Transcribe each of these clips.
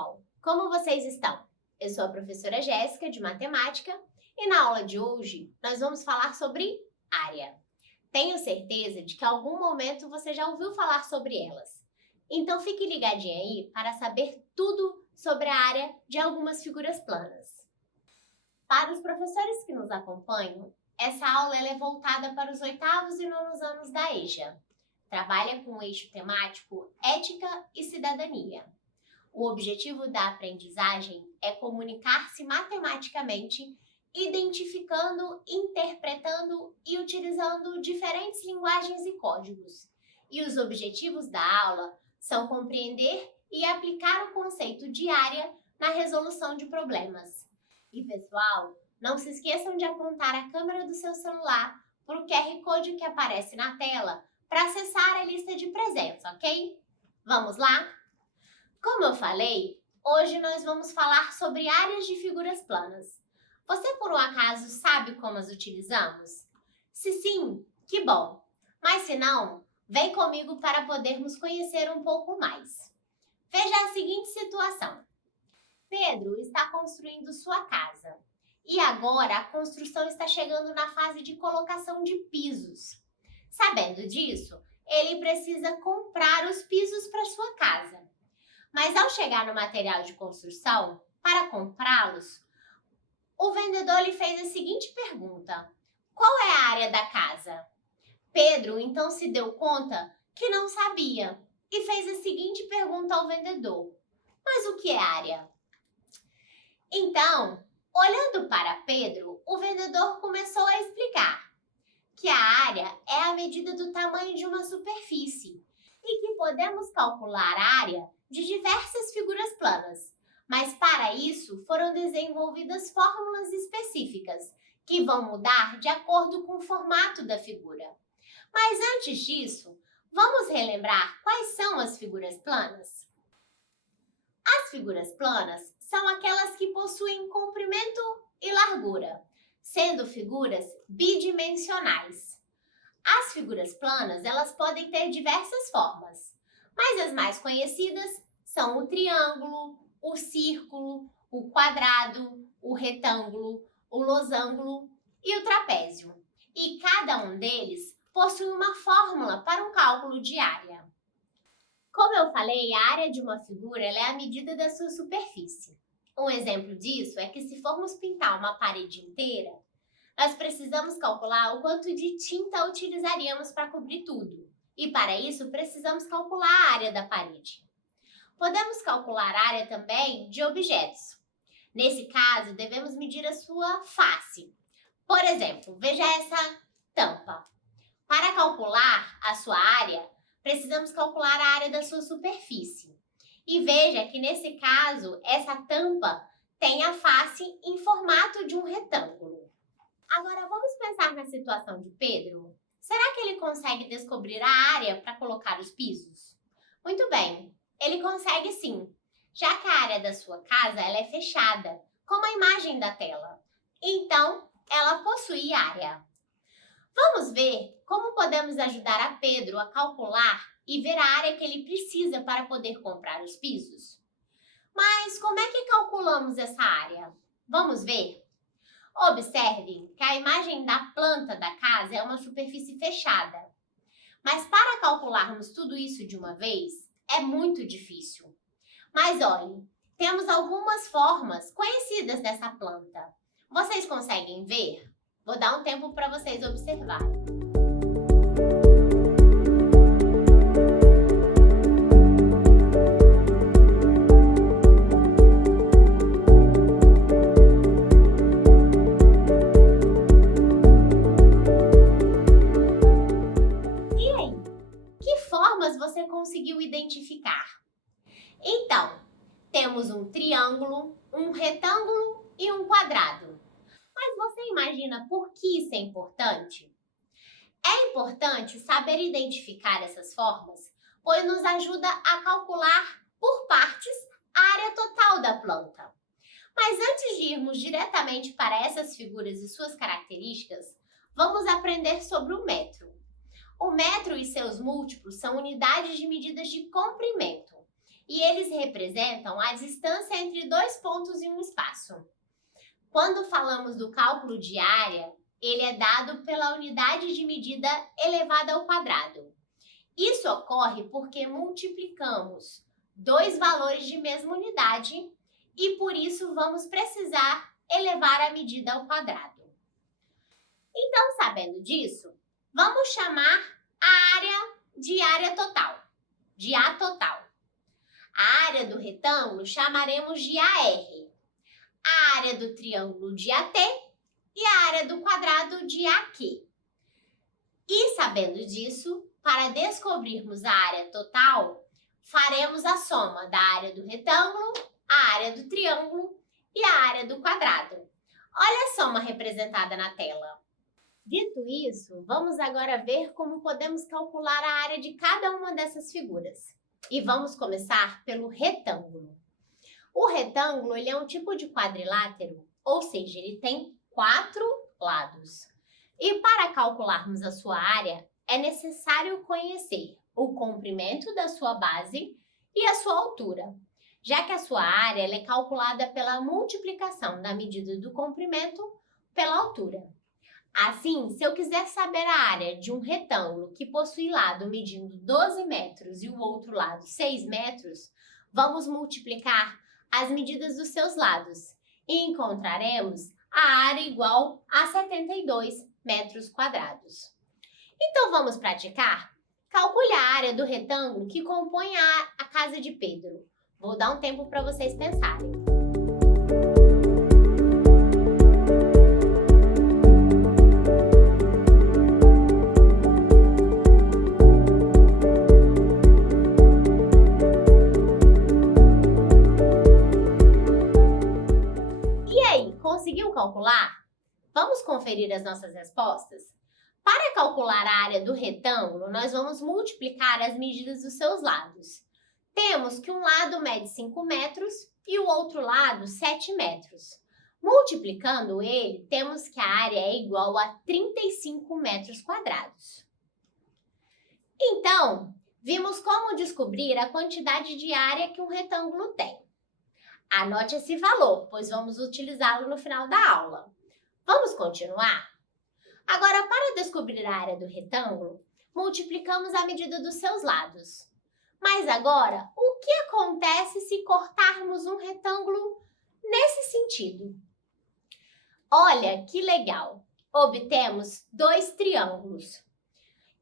pessoal! Como vocês estão? Eu sou a professora Jéssica, de Matemática, e na aula de hoje nós vamos falar sobre área. Tenho certeza de que em algum momento você já ouviu falar sobre elas. Então fique ligadinho aí para saber tudo sobre a área de algumas figuras planas. Para os professores que nos acompanham, essa aula é voltada para os 8º e 9º anos da EJA. Trabalha com o eixo temático Ética e Cidadania. O objetivo da aprendizagem é comunicar-se matematicamente, identificando, interpretando e utilizando diferentes linguagens e códigos. E os objetivos da aula são compreender e aplicar o conceito de área na resolução de problemas. E pessoal, não se esqueçam de apontar a câmera do seu celular para o QR Code que aparece na tela para acessar a lista de presença, ok? Vamos lá? Como eu falei, hoje nós vamos falar sobre áreas de figuras planas. Você por um acaso sabe como as utilizamos? Se sim, que bom! Mas se não, vem comigo para podermos conhecer um pouco mais. Veja a seguinte situação. Pedro está construindo sua casa e agora a construção está chegando na fase de colocação de pisos. Sabendo disso, ele precisa comprar os pisos para sua casa. Mas ao chegar no material de construção, para comprá-los, o vendedor lhe fez a seguinte pergunta: qual é a área da casa? Pedro então se deu conta que não sabia e fez a seguinte pergunta ao vendedor: mas o que é área? Então, olhando para Pedro, o vendedor começou a explicar que a área é a medida do tamanho de uma superfície e que podemos calcular a área de diversas figuras planas, mas para isso foram desenvolvidas fórmulas específicas que vão mudar de acordo com o formato da figura. Mas antes disso, vamos relembrar quais são as figuras planas? As figuras planas são aquelas que possuem comprimento e largura, sendo figuras bidimensionais. As figuras planas, elas podem ter diversas formas, mas as mais conhecidas são o triângulo, o círculo, o quadrado, o retângulo, o losango e o trapézio. E cada um deles possui uma fórmula para um cálculo de área. Como eu falei, a área de uma figura é a medida da sua superfície. Um exemplo disso é que se formos pintar uma parede inteira, nós precisamos calcular o quanto de tinta utilizaríamos para cobrir tudo. E para isso, precisamos calcular a área da parede. Podemos calcular a área também de objetos. Nesse caso, devemos medir a sua face. Por exemplo, veja essa tampa. Para calcular a sua área, precisamos calcular a área da sua superfície. E veja que nesse caso, essa tampa tem a face em formato de um retângulo. Agora vamos pensar na situação de Pedro. Será que ele consegue descobrir a área para colocar os pisos? Muito bem, ele consegue sim, já que a área da sua casa ela é fechada, como a imagem da tela. Então, ela possui área. Vamos ver como podemos ajudar a Pedro a calcular e ver a área que ele precisa para poder comprar os pisos. Mas como é que calculamos essa área? Vamos ver? Observem que a imagem da planta da casa é uma superfície fechada. Mas para calcularmos tudo isso de uma vez, é muito difícil. Mas olhem, temos algumas formas conhecidas dessa planta. Vocês conseguem ver? Vou dar um tempo para vocês observarem. E aí, que formas você conseguiu identificar? Então, temos um triângulo, um retângulo e um quadrado. Mas você imagina por que isso é importante? É importante saber identificar essas formas, pois nos ajuda a calcular por partes a área total da planta. Mas antes de irmos diretamente para essas figuras e suas características, vamos aprender sobre o metro. O metro e seus múltiplos são unidades de medidas de comprimento. e eles representam a distância entre dois pontos em um espaço. Quando falamos do cálculo de área, ele é dado pela unidade de medida elevada ao quadrado. Isso ocorre porque multiplicamos dois valores de mesma unidade e por isso vamos precisar elevar a medida ao quadrado. Então, sabendo disso, vamos chamar a área de área total, de A total. A área do retângulo chamaremos de AR, a área do triângulo de AT e a área do quadrado de AQ. E sabendo disso, para descobrirmos a área total, faremos a soma da área do retângulo, a área do triângulo e a área do quadrado. Olha a soma representada na tela. Dito isso, vamos agora ver como podemos calcular a área de cada uma dessas figuras. E vamos começar pelo retângulo. O retângulo ele é um tipo de quadrilátero, ou seja, ele tem 4 lados. E para calcularmos a sua área, é necessário conhecer o comprimento da sua base e a sua altura, já que a sua área ela é calculada pela multiplicação da medida do comprimento pela altura. Assim, se eu quiser saber a área de um retângulo que possui lado medindo 12 metros e o outro lado 6 metros, vamos multiplicar as medidas dos seus lados e encontraremos a área igual a 72 metros quadrados. Então, vamos praticar? Calcule a área do retângulo que compõe a casa de Pedro. Vou dar um tempo para vocês pensarem. Conseguiu calcular? Vamos conferir as nossas respostas? Para calcular a área do retângulo, nós vamos multiplicar as medidas dos seus lados. Temos que um lado mede 5 metros e o outro lado 7 metros. Multiplicando ele, temos que a área é igual a 35 metros quadrados. Então, vimos como descobrir a quantidade de área que um retângulo tem. Anote esse valor, pois vamos utilizá-lo no final da aula. Vamos continuar? Agora, para descobrir a área do retângulo, multiplicamos a medida dos seus lados. Mas agora, o que acontece se cortarmos um retângulo nesse sentido? Olha que legal! Obtemos 2 triângulos.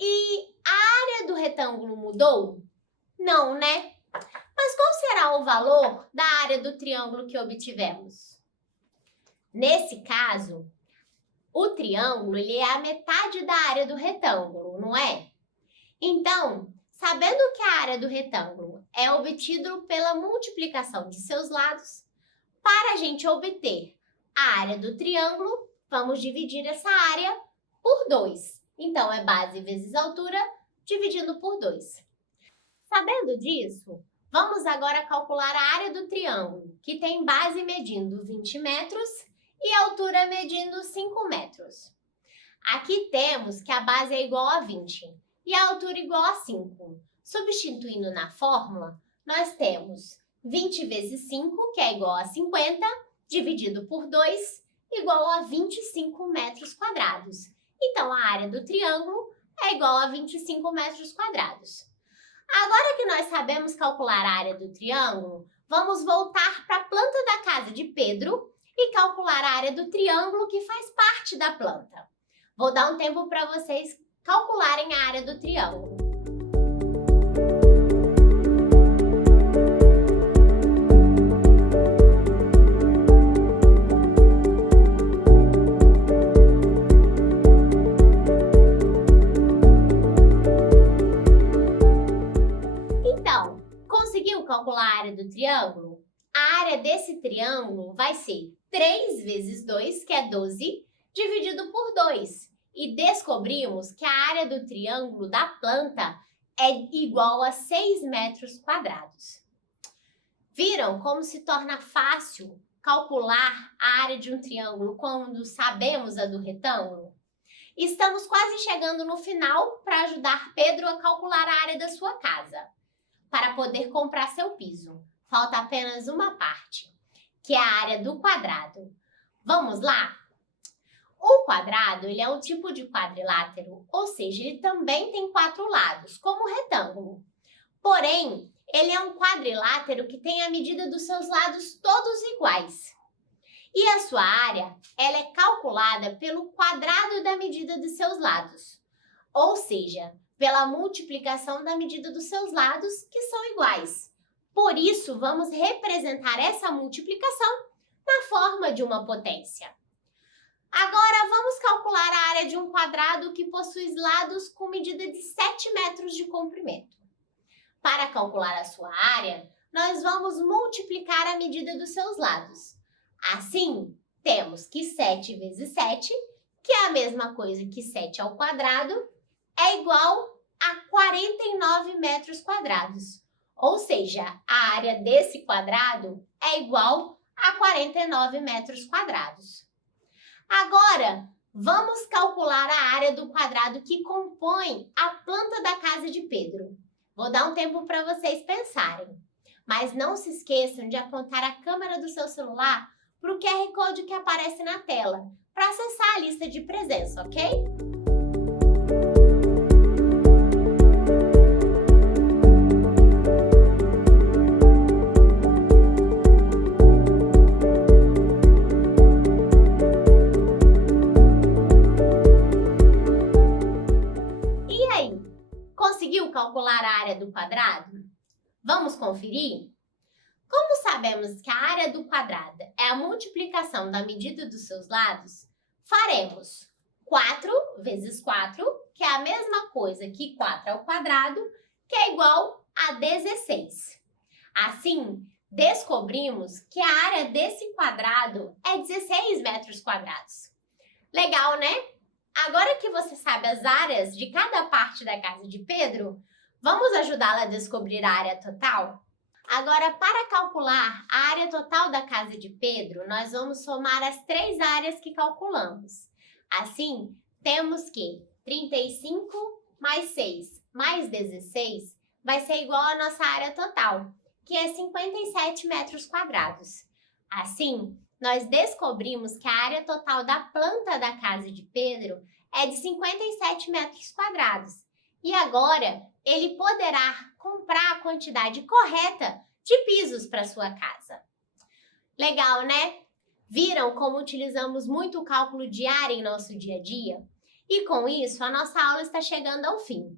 E a área do retângulo mudou? Não, né? Mas qual será o valor da área do triângulo que obtivemos? Nesse caso, o triângulo ele é a metade da área do retângulo, não é? Então, sabendo que a área do retângulo é obtida pela multiplicação de seus lados, para a gente obter a área do triângulo, vamos dividir essa área por 2. Então, é base vezes altura dividido por 2. Sabendo disso, vamos agora calcular a área do triângulo, que tem base medindo 20 metros e altura medindo 5 metros. Aqui temos que a base é igual a 20 e a altura igual a 5. Substituindo na fórmula, nós temos 20 vezes 5, que é igual a 50, dividido por 2, igual a 25 metros quadrados. Então, a área do triângulo é igual a 25 metros quadrados. Agora que nós sabemos calcular a área do triângulo, vamos voltar para a planta da casa de Pedro e calcular a área do triângulo que faz parte da planta. Vou dar um tempo para vocês calcularem a área do triângulo. Calcular a área do triângulo? A área desse triângulo vai ser 3 vezes 2, que é 12, dividido por 2. E descobrimos que a área do triângulo da planta é igual a 6 metros quadrados. Viram como se torna fácil calcular a área de um triângulo quando sabemos a do retângulo? Estamos quase chegando no final para ajudar Pedro a calcular a área da sua casa. para poder comprar seu piso. Falta apenas uma parte, que é a área do quadrado. Vamos lá? O quadrado, ele é um tipo de quadrilátero, ou seja, ele também tem 4 lados, como o retângulo. Porém, ele é um quadrilátero que tem a medida dos seus lados todos iguais. E a sua área, ela é calculada pelo quadrado da medida dos seus lados, ou seja, pela multiplicação da medida dos seus lados, que são iguais. Por isso, vamos representar essa multiplicação na forma de uma potência. Agora, vamos calcular a área de um quadrado que possui lados com medida de 7 metros de comprimento. Para calcular a sua área, nós vamos multiplicar a medida dos seus lados. Assim, temos que 7 vezes 7, que é a mesma coisa que 7 ao quadrado, é igual a 49 metros quadrados. Ou seja, a área desse quadrado é igual a 49 metros quadrados. Agora, vamos calcular a área do quadrado que compõe a planta da casa de Pedro. Vou dar um tempo para vocês pensarem. Mas não se esqueçam de apontar a câmera do seu celular para o QR Code que aparece na tela, para acessar a lista de presença, ok? E aí, conseguiu calcular a área do quadrado? Vamos conferir? Como sabemos que a área do quadrado é a multiplicação da medida dos seus lados, faremos 4 vezes 4, que é a mesma coisa que 4 ao quadrado, que é igual a 16. Assim, descobrimos que a área desse quadrado é 16 metros quadrados. Legal, né? Agora que você sabe as áreas de cada parte da casa de Pedro, vamos ajudá-la a descobrir a área total? Agora, para calcular a área total da casa de Pedro, nós vamos somar as 3 áreas que calculamos. Assim, temos que 35 mais 6 mais 16 vai ser igual à nossa área total, que é 57 metros quadrados. Assim, nós descobrimos que a área total da planta da casa de Pedro é de 57 metros quadrados. E agora, ele poderá comprar a quantidade correta de pisos para sua casa. Legal, né? Viram como utilizamos muito o cálculo de área em nosso dia a dia? E com isso, a nossa aula está chegando ao fim.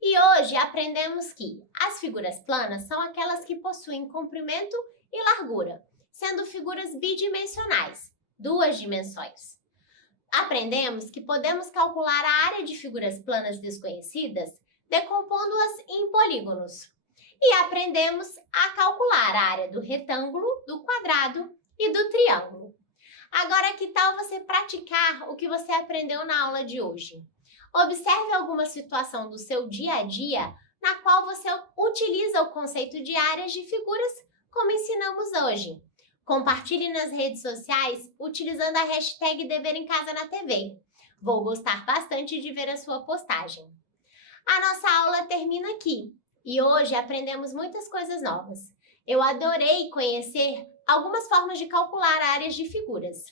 E hoje aprendemos que as figuras planas são aquelas que possuem comprimento e largura, sendo figuras bidimensionais, 2 dimensões. Aprendemos que podemos calcular a área de figuras planas desconhecidas decompondo-as em polígonos. E aprendemos a calcular a área do retângulo, do quadrado e do triângulo. Agora, que tal você praticar o que você aprendeu na aula de hoje? Observe alguma situação do seu dia a dia na qual você utiliza o conceito de áreas de figuras, como ensinamos hoje. Compartilhe nas redes sociais utilizando a hashtag Dever em Casa na TV. Vou gostar bastante de ver a sua postagem. A nossa aula termina aqui e hoje aprendemos muitas coisas novas. Eu adorei conhecer algumas formas de calcular áreas de figuras.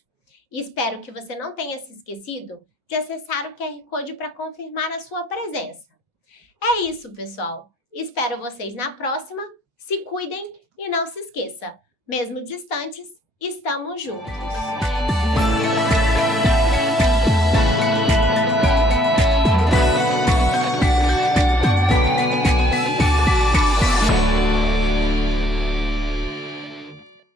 E espero que você não tenha se esquecido de acessar o QR Code para confirmar a sua presença. É isso, pessoal. Espero vocês na próxima. Se cuidem e não se esqueça, mesmo distantes, estamos juntos.